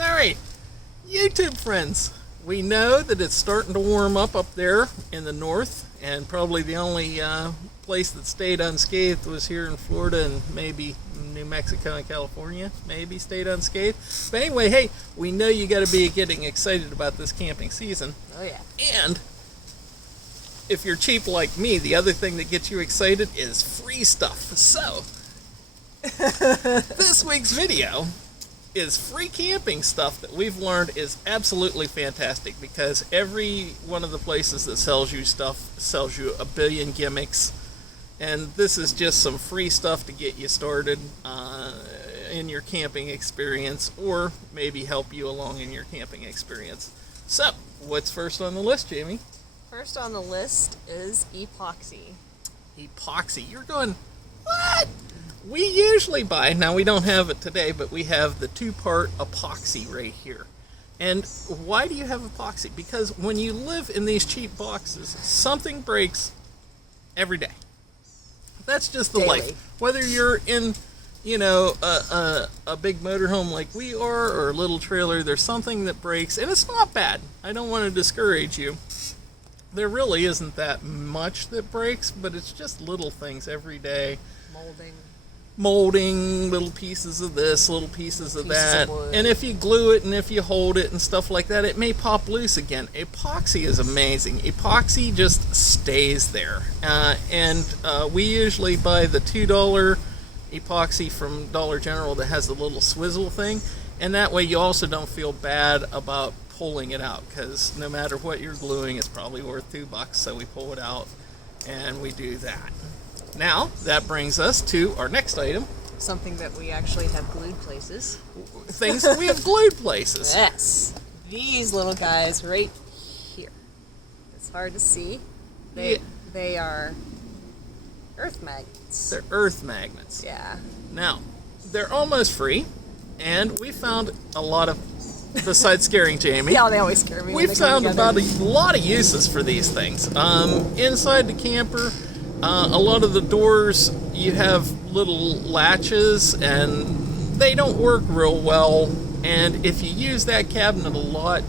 Alright, YouTube friends, we know that it's starting to warm up there in the north, and probably the only place that stayed unscathed was here in Florida and maybe New Mexico and California, maybe stayed unscathed. But anyway, hey, we know you got to be getting excited about this camping season. Oh yeah. And if you're cheap like me, the other thing that gets you excited is free stuff. So, this week's video is free camping stuff that we've learned is absolutely fantastic, because every one of the places that sells you stuff sells you a billion gimmicks, and this is just some free stuff to get you started in your camping experience, or maybe help you along in your camping experience. So, what's first on the list, Jamie? First on the list is epoxy. Epoxy. You're going, what? We usually buy, now we don't have it today, but we have the 2-part epoxy right here. And why do you have epoxy? Because when you live in these cheap boxes, something breaks every day. That's just the Daily. life. Whether you're in, a big motorhome like we are, or a little trailer, there's something that breaks, and it's not bad. I don't want to discourage you. There really isn't that much that breaks, but it's just little things every day. Molding, little pieces of this, little pieces of that. And if you glue it and if you hold it and stuff like that, it may pop loose again. Epoxy is amazing. Epoxy just stays there. We usually buy the $2 epoxy from Dollar General that has the little swizzle thing. And that way you also don't feel bad about pulling it out, because no matter what you're gluing, it's probably worth $2, so we pull it out and we do that. Now, that brings us to our next item. Something that we actually have glued places. Things that we have glued places. Yes. These little guys right here. It's hard to see. They are earth magnets. They're earth magnets. Yeah. Now, they're almost free, and we found a lot of, besides scaring Jamie. Yeah, they always scare me. We found about a lot of uses for these things. Inside the camper, a lot of the doors, you have little latches, and they don't work real well. And if you use that cabinet a lot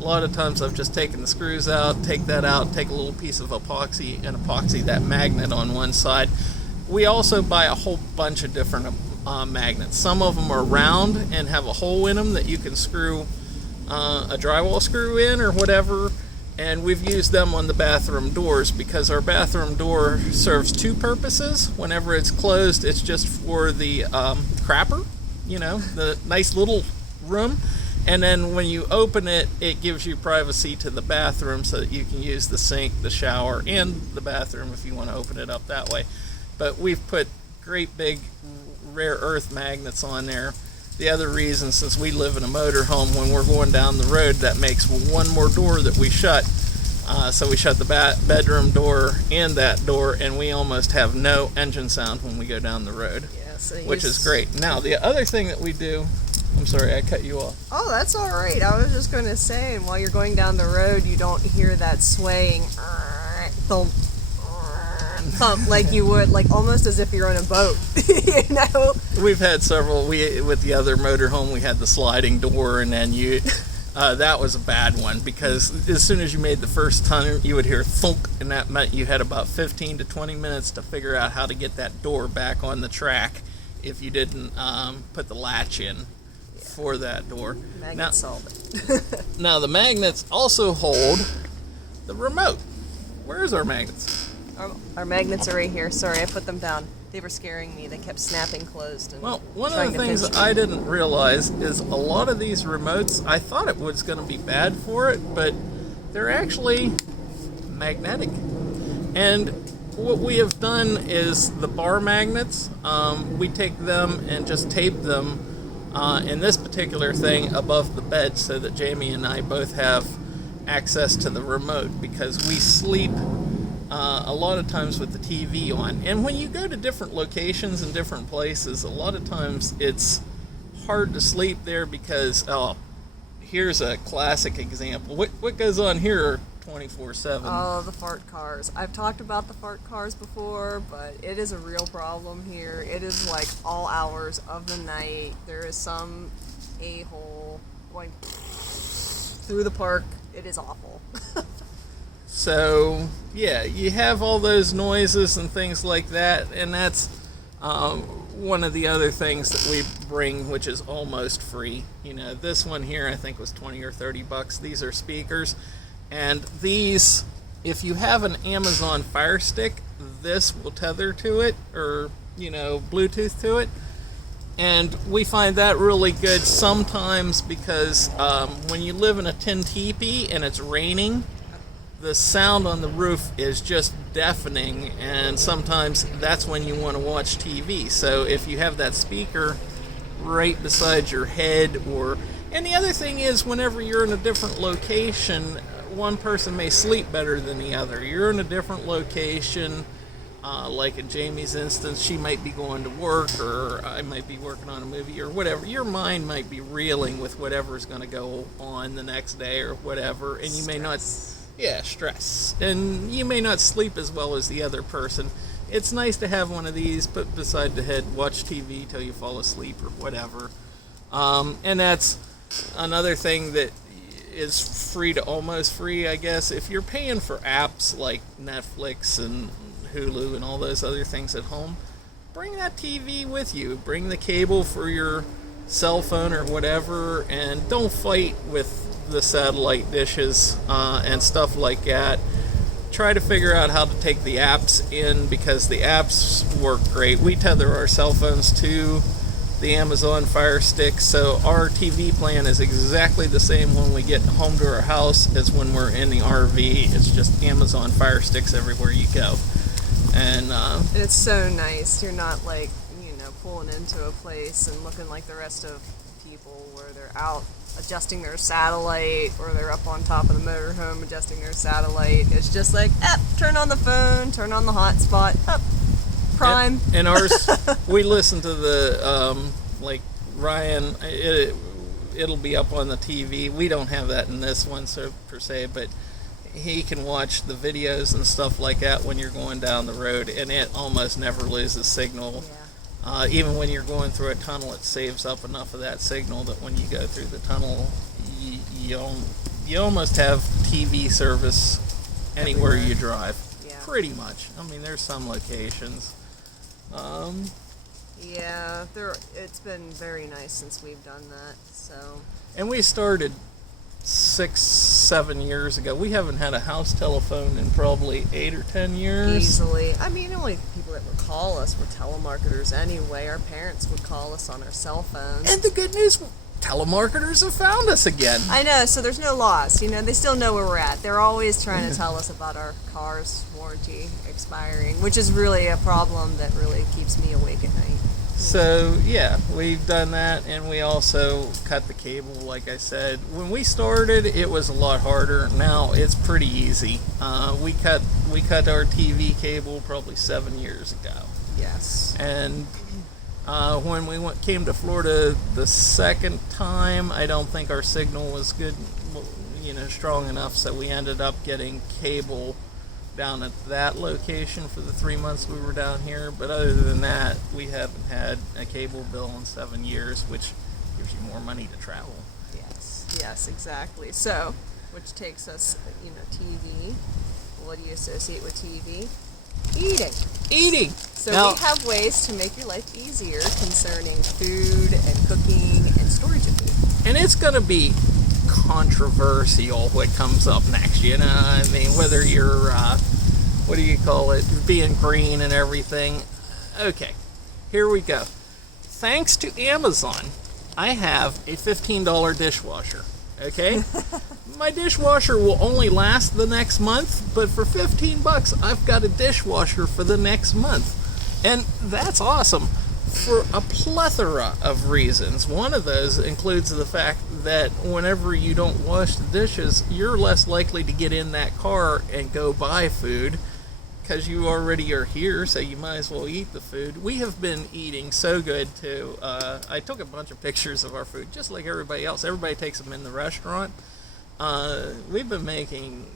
of times I've just taken the screws out, take that out, take a little piece of epoxy, and epoxy that magnet on one side. We also buy a whole bunch of different magnets. Some of them are round and have a hole in them that you can screw a drywall screw in or whatever. And we've used them on the bathroom doors, because our bathroom door serves 2 purposes. Whenever it's closed, it's just for the crapper, the nice little room. And then when you open it, it gives you privacy to the bathroom, so that you can use the sink, the shower, and the bathroom if you want to open it up that way. But we've put great big rare earth magnets on there. The other reason, since we live in a motorhome, when we're going down the road, that makes one more door that we shut. So we shut the bedroom door and that door, and we almost have no engine sound when we go down the road, which is great. Now, the other thing that we do, I'm sorry, I cut you off. Oh, that's all right. I was just going to say, while you're going down the road, you don't hear that swaying thump, thump like you would, like almost as if you're on a boat, We've had several. With the other motorhome, we had the sliding door, and then that was a bad one, because as soon as you made the first turn, you would hear thunk, and that meant you had about 15 to 20 minutes to figure out how to get that door back on the track if you didn't put the latch in for that door. Magnets solve it. Now, the magnets also hold the remote. Where's our magnets? Our magnets are right here. Sorry, I put them down. They were scaring me. They kept snapping closed. And well, one of the things I didn't realize is a lot of these remotes, I thought it was going to be bad for it, but they're actually magnetic. And what we have done is the bar magnets, we take them and just tape them in this particular thing above the bed, so that Jamie and I both have access to the remote, because we sleep a lot of times with the TV on. And when you go to different locations and different places, a lot of times it's hard to sleep there, because, here's a classic example. What goes on here 24/7? Oh, the fart cars. I've talked about the fart cars before, but it is a real problem here. It is like all hours of the night. There is some a-hole going through the park. It is awful. So, yeah, you have all those noises and things like that, and that's one of the other things that we bring, which is almost free. You know, this one here I think was 20 or 30 bucks. These are speakers, and these, if you have an Amazon Fire Stick, this will tether to it, or, you know, Bluetooth to it. And we find that really good sometimes because when you live in a tin teepee and it's raining, the sound on the roof is just deafening, and sometimes that's when you want to watch TV. So if you have that speaker right beside your head, and the other thing is, whenever you're in a different location, one person may sleep better than the other. You're in a different location, like in Jamie's instance, she might be going to work, or I might be working on a movie, or whatever. Your mind might be reeling with whatever's going to go on the next day or whatever, and you may not... Yeah, stress. And you may not sleep as well as the other person. It's nice to have one of these put beside the head, watch TV till you fall asleep or whatever. And that's another thing that is free to almost free, I guess. If you're paying for apps like Netflix and Hulu and all those other things at home, bring that TV with you. Bring the cable for your cell phone or whatever, and don't fight with the satellite dishes and stuff like that. Try to figure out how to take the apps in, because the apps work great. We tether our cell phones to the Amazon Fire Stick, so our TV plan is exactly the same when we get home to our house as when we're in the RV. It's just Amazon Fire Sticks everywhere you go. And it's so nice. You're not like, you know, pulling into a place and looking like the rest of people where they're out adjusting their satellite, or they're up on top of the motorhome adjusting their satellite. It's just like, turn on the phone, turn on the hotspot, Prime. And ours, we listen to the, like Ryan, it'll be up on the TV. We don't have that in this one, so per se, but he can watch the videos and stuff like that when you're going down the road, and it almost never loses signal. Yeah. Even when you're going through a tunnel, it saves up enough of that signal that when you go through the tunnel, you almost have TV service anywhere you drive. Yeah. Pretty much. I mean, there's some locations. Yeah, it's been very nice since we've done that. So. And we started 6-7 years ago. We haven't had a house telephone in probably 8 or 10 years. Easily. I mean, the only people that would call us were telemarketers anyway. Our parents would call us on our cell phones. And the good news, telemarketers have found us again. I know, so there's no loss. You know, they still know where we're at. They're always trying to tell us about our car's warranty expiring, which is really a problem that really keeps me awake at night. So, yeah, we've done that, and we also cut the cable, like I said. When we started, it was a lot harder. Now, it's pretty easy. We cut our TV cable probably 7 years ago. Yes. And when we came to Florida the second time, I don't think our signal was good, strong enough, so we ended up getting cable down at that location for the 3 months we were down here. But other than that, we haven't had a cable bill in 7 years, which gives you more money to travel. Yes, exactly. So, which takes us, TV. What do you associate with TV? Eating. So now, we have ways to make your life easier concerning food and cooking and storage of food. And it's going to be controversial what comes up next, I mean, whether you're being green and everything. Okay, here we go. Thanks to Amazon, I have a $15 dishwasher. Okay. My dishwasher will only last the next month, but for $15 I've got a dishwasher for the next month, and that's awesome for a plethora of reasons. One of those includes the fact that whenever you don't wash the dishes, you're less likely to get in that car and go buy food, because you already are here, so you might as well eat the food. We have been eating so good, too. I took a bunch of pictures of our food, just like everybody else. Everybody takes them in the restaurant. We've been making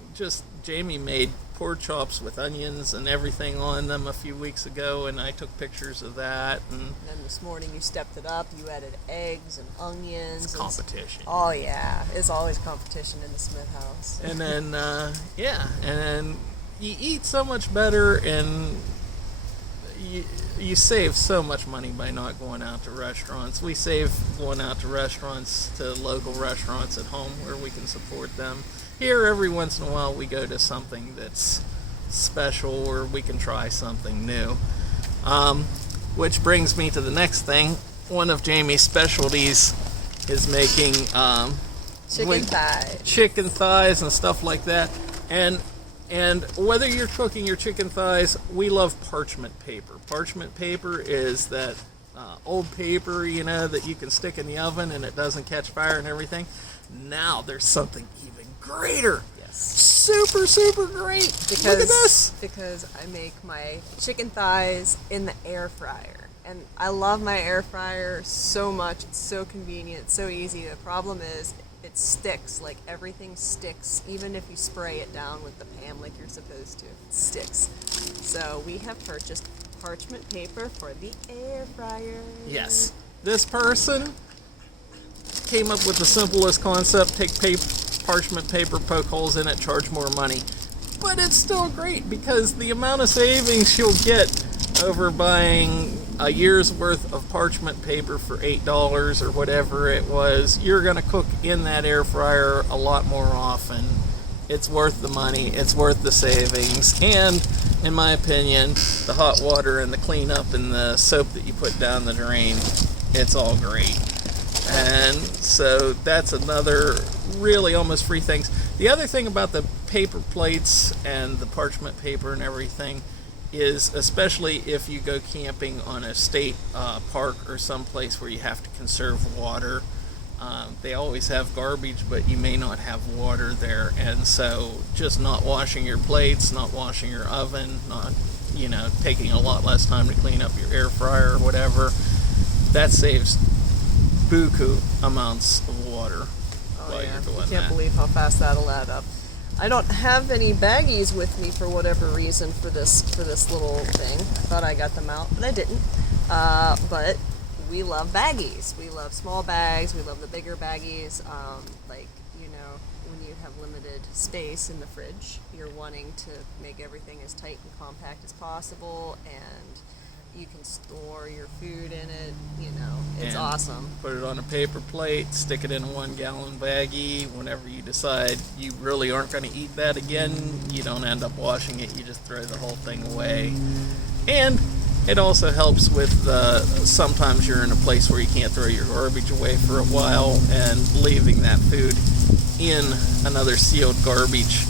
Jamie made pork chops with onions and everything on them a few weeks ago, and I took pictures of that. And then this morning you stepped it up. You added eggs and onions. It's competition. Oh yeah, it's always competition in the Smith house. And then and then you eat so much better, and you save so much money by not going out to restaurants. We save going out to restaurants, to local restaurants at home where we can support them. Here, every once in a while, we go to something that's special, or we can try something new. Which brings me to the next thing. One of Jamie's specialties is making chicken thighs and stuff like that. And whether you're cooking your chicken thighs, we love parchment paper. Parchment paper is that old paper, that you can stick in the oven and it doesn't catch fire and everything. Now there's something even greater. Yes. Super, super great. Look at this. Because I make my chicken thighs in the air fryer. And I love my air fryer so much. It's so convenient, so easy. The problem is it sticks. Like, everything sticks. Even if you spray it down with the pan like you're supposed to, it sticks. So we have purchased parchment paper for the air fryer. Yes. This person came up with the simplest concept. Take parchment paper, poke holes in it, charge more money. But it's still great, because the amount of savings you'll get over buying a year's worth of parchment paper for $8 or whatever it was, you're going to cook in that air fryer a lot more often. It's worth the money, it's worth the savings, and in my opinion, the hot water and the cleanup and the soap that you put down the drain, it's all great. And so that's another really almost free thing. The other thing about the paper plates and the parchment paper and everything is, especially if you go camping on a state park or someplace where you have to conserve water, they always have garbage, but you may not have water there. And so just not washing your plates, not washing your oven, not taking a lot less time to clean up your air fryer or whatever, that saves buku amounts of water while you're doing that. I can't believe how fast that'll add up. I don't have any baggies with me for whatever reason for this little thing. I thought I got them out, but I didn't. But we love baggies. We love small bags. We love the bigger baggies. When you have limited space in the fridge, you're wanting to make everything as tight and compact as possible, and you can store your food in it. It's awesome. Put it on a paper plate, stick it in a 1 gallon baggie. Whenever you decide you really aren't going to eat that again, you don't end up washing it, you just throw the whole thing away. And it also helps with sometimes you're in a place where you can't throw your garbage away for a while, and leaving that food in another sealed garbage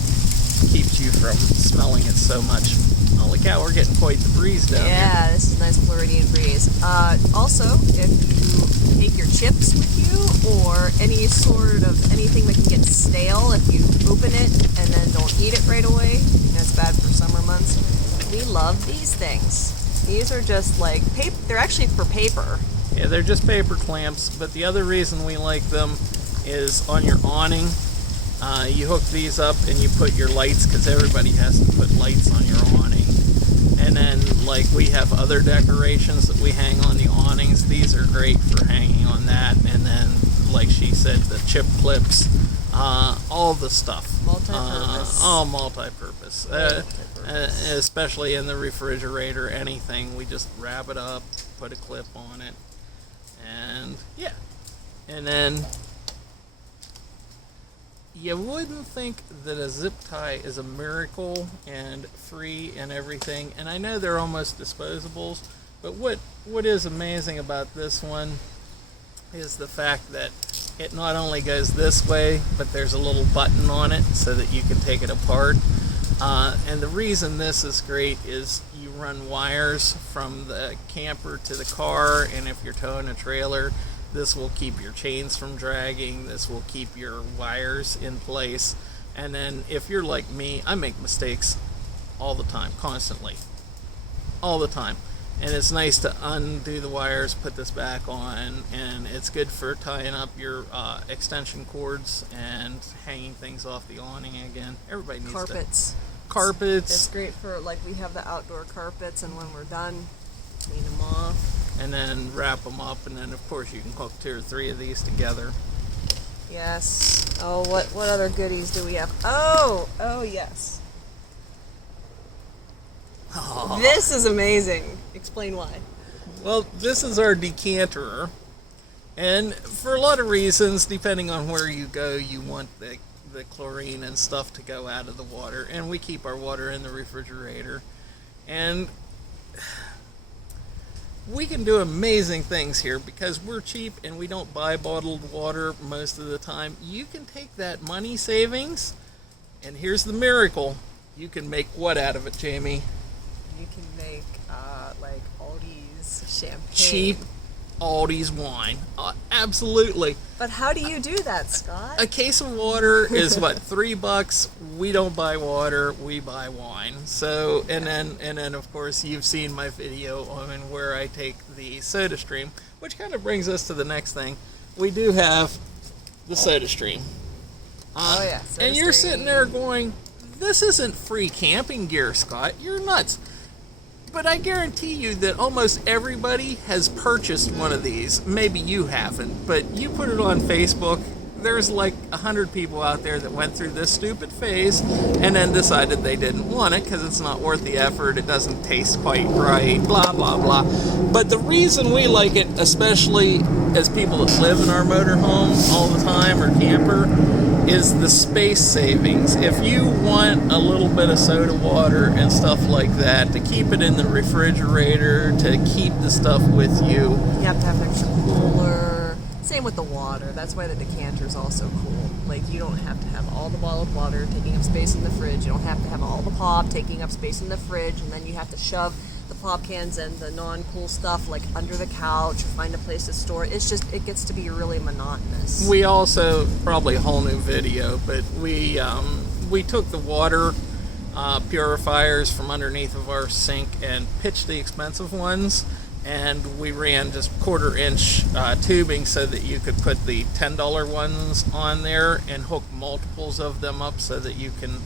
keeps you from smelling it so much. Holy cow, we're getting quite the breeze down here. Yeah, this is a nice Floridian breeze. Also, if you take your chips with you, or any sort of anything that can get stale if you open it and then don't eat it right away, that's bad for summer months, we love these things. These are just like paper. They're actually for paper. Yeah, they're just paper clamps, but the other reason we like them is on your awning. You hook these up and you put your lights, because everybody has to put lights on your awning. And then, like, we have other decorations that we hang on the awnings. These are great for hanging on that. And then, like she said, the chip clips, all the stuff. Multi-purpose. All multi-purpose. Especially in the refrigerator, anything. We just wrap it up, put a clip on it, and yeah. And then you wouldn't think that a zip tie is a miracle and free and everything, and I know they're almost disposables, but what is amazing about this one is the fact that it not only goes this way, but there's a little button on it so that you can take it apart. And the reason this is great is you run wires from the camper to the car, and if you're towing a trailer, this will keep your chains from dragging, this will keep your wires in place. And then if you're like me, I make mistakes all the time, constantly, all the time. And it's nice to undo the wires, put this back on, and it's good for tying up your extension cords and hanging things off the awning again. Everybody needs Carpets. Carpets. It's great for, like, we have the outdoor carpets, and when we're done, clean them off. And then wrap them up, and then of course you can hook 2 or 3 of these together. Yes. Oh, what other goodies do we have? Oh, yes. Oh. This is amazing. Explain why. Well, this is our decanter, and for a lot of reasons, depending on where you go, you want the chlorine and stuff to go out of the water, and we keep our water in the refrigerator, and we can do amazing things here because we're cheap and we don't buy bottled water most of the time. You can take that money savings, and here's the miracle: you can make what out of it, Jamie? You can make like Aldi's champagne. Cheap Aldi's wine. Absolutely. But how do you do that, Scott? A case of water is what, $3? We don't buy water, we buy wine. So, and then of course you've seen my video on where I take the soda stream, which kind of brings us to the next thing. We do have the soda stream. Oh yeah. And you're sitting there going, this isn't free camping gear, Scott. You're nuts. But I guarantee you that almost everybody has purchased one of these. Maybe you haven't, but you put it on Facebook. There's like 100 people out there that went through this stupid phase and then decided they didn't want it because it's not worth the effort, it doesn't taste quite right, blah, blah, blah. But the reason we like it, especially as people that live in our motorhome all the time or camper, is the space savings. If you want a little bit of soda water and stuff like that, to keep it in the refrigerator, to keep the stuff with you. You have to have an extra cooler. Same with the water. That's why the decanter is also cool. Like, you don't have to have all the bottled water taking up space in the fridge. You don't have to have all the pop taking up space in the fridge, and then you have to shove the pop cans and the non-cool stuff like under the couch or find a place to store it. It's just, it gets to be really monotonous. We also, probably a whole new video, but we took the water purifiers from underneath of our sink and pitched the expensive ones, and we ran just 1/4-inch tubing so that you could put the $10 ones on there and hook multiples of them up so that you can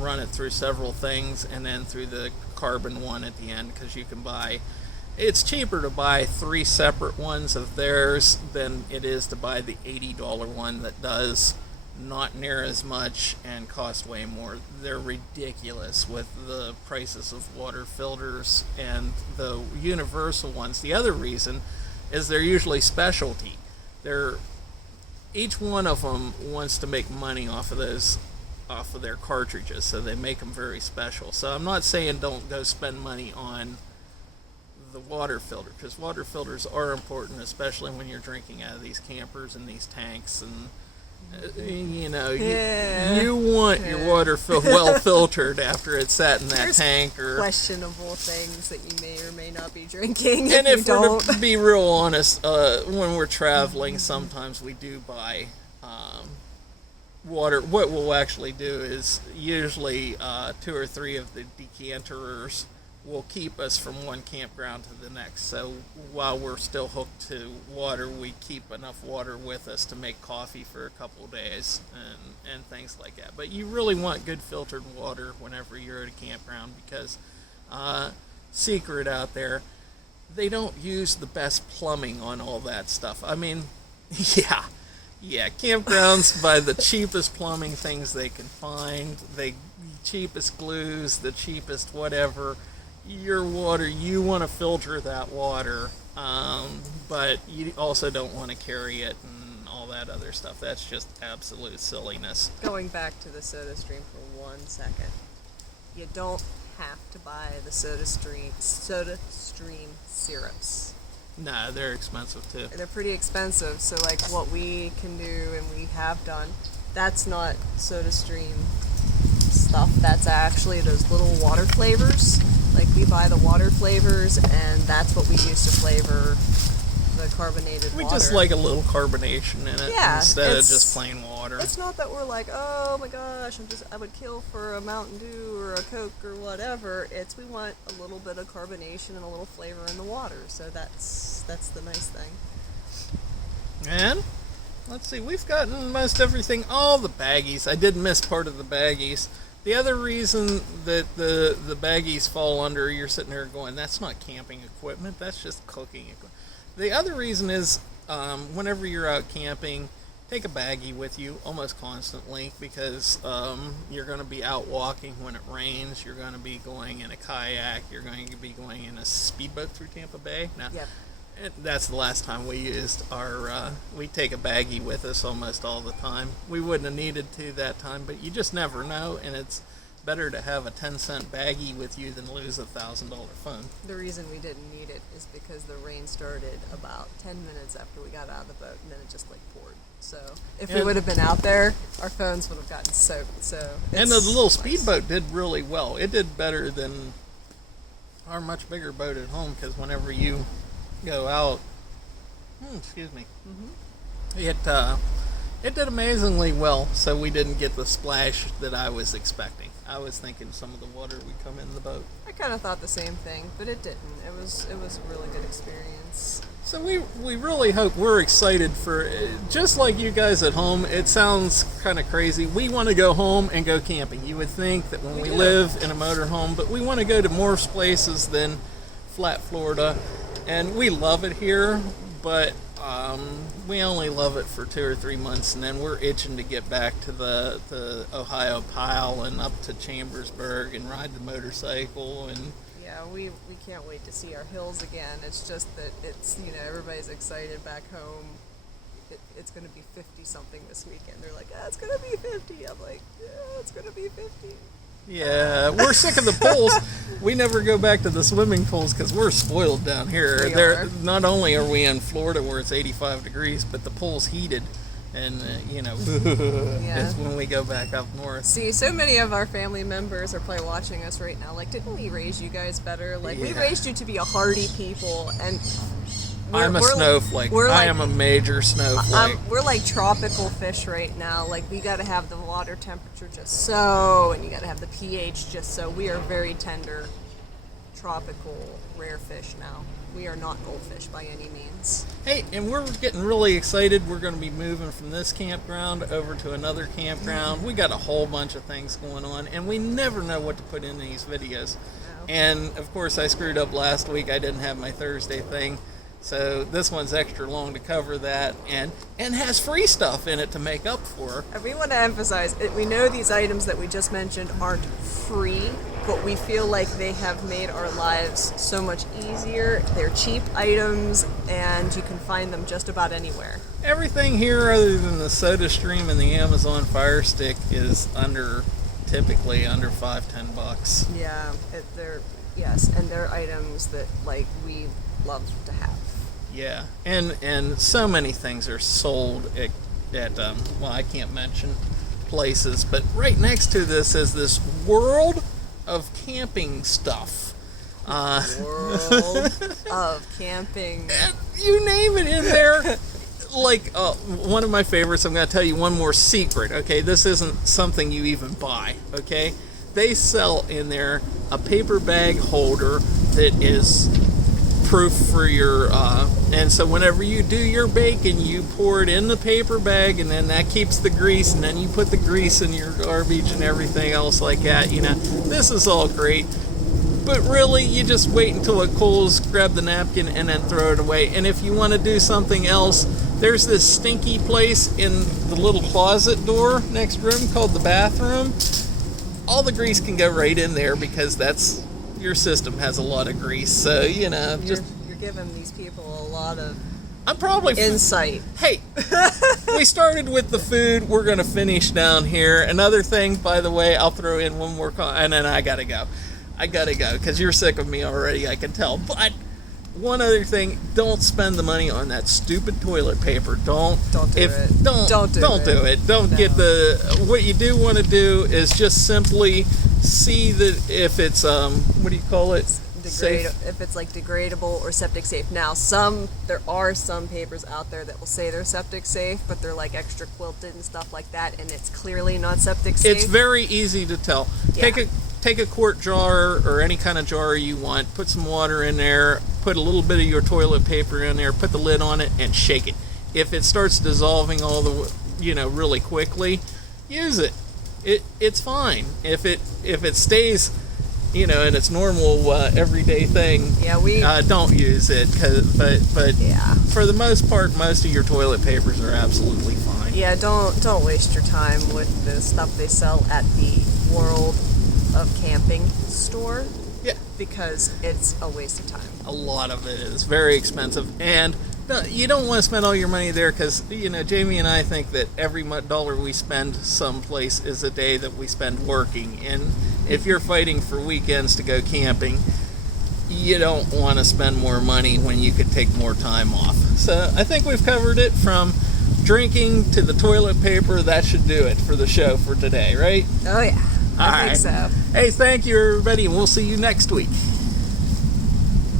run it through several things, and then through the carbon one at the end, because you can buy, it's cheaper to buy 3 separate ones of theirs than it is to buy the $80 one that does not near as much and cost way more. They're ridiculous with the prices of water filters and the universal ones. The other reason is they're usually specialty. Each one of them wants to make money off of their cartridges, so they make them very special. So I'm not saying don't go spend money on the water filter, because water filters are important, especially when you're drinking out of these campers and these tanks, and you want your water well filtered after it's sat in that There's tank. Or questionable things that you may or may not be drinking. and if you we're don't. to be real honest, when we're traveling, sometimes we do buy water. What we'll actually do is usually 2 or 3 of the decanterers will keep us from one campground to the next. So while we're still hooked to water, we keep enough water with us to make coffee for a couple of days and things like that. But you really want good filtered water whenever you're at a campground, because secret out there, they don't use the best plumbing on all that stuff. I mean, yeah, campgrounds buy the cheapest plumbing things they can find, the cheapest glues, the cheapest whatever. Your water, you want to filter that water, but you also don't want to carry it and all that other stuff. That's just absolute silliness. Going back to the soda stream for 1 second, you don't have to buy the soda stream syrups. Nah, they're expensive too. They're pretty expensive, so like what we can do, and we have done, that's not soda stream stuff. That's actually those little water flavors. Like, we buy the water flavors, and that's what we use to flavor the carbonated We water. just like a little carbonation in it Yeah, instead of it's- just plain water. It's not that we're like, oh my gosh, I would kill for a Mountain Dew or a Coke or whatever. It's we want a little bit of carbonation and a little flavor in the water. So that's the nice thing. And let's see, we've gotten most everything. All the baggies. I did miss part of the baggies. The other reason that the baggies fall under, you're sitting there going, that's not camping equipment, that's just cooking equipment. The other reason is whenever you're out camping, take a baggie with you almost constantly, because you're going to be out walking when it rains, you're going to be going in a kayak, you're going to be going in a speedboat through Tampa Bay. Now, Yep. that's the last time we used our, we take a baggie with us almost all the time. We wouldn't have needed to that time, but you just never know, and it's better to have a 10-cent baggie with you than lose a $1,000 phone. The reason we didn't need it is because the rain started about 10 minutes after we got out of the boat, and then it just like poured. So if we And- would have been out there, our phones would have gotten soaked. So And the it's little nice. speedboat did really well. It did better than our much bigger boat at home, because whenever you go out, excuse me, it did amazingly well. So we didn't get the splash that I was expecting. I was thinking some of the water would come in the boat. I kind of thought the same thing, but it didn't. It was a really good experience. So we really hope, we're excited for, just like you guys at home, it sounds kind of crazy. We want to go home and go camping. You would think that when we do. live in a motorhome, but we want to go to more places than flat Florida. And we love it here, but we only love it for 2 or 3 months, and then we're itching to get back to the Ohio Pile and up to Chambersburg and ride the motorcycle. And Yeah, we can't wait to see our hills again. It's just that it's, everybody's excited back home. It's going to be 50 something this weekend. They're like, it's going to be 50. I'm like, yeah, it's going to be 50. yeah, we're sick of the pools. We never go back to the swimming pools because we're spoiled down here. We are. Not only are we in Florida where it's 85 degrees, but the pool's heated. And, it's when we go back up north. See, so many of our family members are probably watching us right now. Like, didn't we raise you guys better? Like, we Yeah. raised you to be a hardy people, and I'm a snowflake. I am a major snowflake. we're like tropical fish right now. Like, we got to have the water temperature just so, and you got to have the pH just so. We are very tender, tropical, rare fish now. We are not goldfish by any means. Hey, and we're getting really excited. We're going to be moving from this campground over to another campground. We got a whole bunch of things going on, and we never know what to put in these videos. No. And, of course, I screwed up last week. I didn't have my Thursday thing. So this one's extra long to cover that, and has free stuff in it to make up for. And we want to emphasize, we know these items that we just mentioned aren't free, but we feel like they have made our lives so much easier. They're cheap items, and you can find them just about anywhere. Everything here other than the SodaStream and the Amazon Fire Stick is typically under $5-10. Yeah, and they're items that we love to have. Yeah, and so many things are sold at well, I can't mention places, but right next to this is this world of camping stuff. World of camping. You name it in there. Like one of my favorites, I'm going to tell you one more secret, okay? This isn't something you even buy, okay? They sell in there a paper bag holder that is proof for your and so whenever you do your bacon, you pour it in the paper bag, and then that keeps the grease, and then you put the grease in your garbage and everything else like that. This is all great, but really you just wait until it cools, grab the napkin, and then throw it away. And if you want to do something else, there's this stinky place in the little closet door next room called the bathroom. All the grease can go right in there because your system has a lot of grease, so You're giving these people a lot of I'm probably insight. Hey, we started with the food. We're going to finish down here. Another thing, by the way, I'll throw in one more and then I gotta go because you're sick of me already, I can tell. But one other thing, don't spend the money on that stupid toilet paper. Don't do it. Don't do it. Don't get what you do want to do is just simply see that if it's what do you call it? safe. if it's like degradable or septic safe. Now, there are some papers out there that will say they're septic safe, but they're like extra quilted and stuff like that, and it's clearly not septic safe. It's very easy to tell. Yeah. Take a quart jar or any kind of jar you want, put some water in there, put a little bit of your toilet paper in there, put the lid on it, and shake it. If it starts dissolving all the really quickly, use it. It's fine. If it stays in its normal everyday thing, don't use it. But Yeah. for the most part, most of your toilet papers are absolutely fine. Yeah, don't waste your time with the stuff they sell at the World of Camping store, Yeah, because it's a waste of time. a lot of it is very expensive, and you don't want to spend all your money there, because Jamie and I think that every dollar we spend someplace is a day that we spend working. And if you're fighting for weekends to go camping, you don't want to spend more money when you could take more time off. So I think we've covered it from drinking to the toilet paper. That should do it for the show for today, right? Oh yeah, I All think right. so. Hey, thank you, everybody, and we'll see you next week.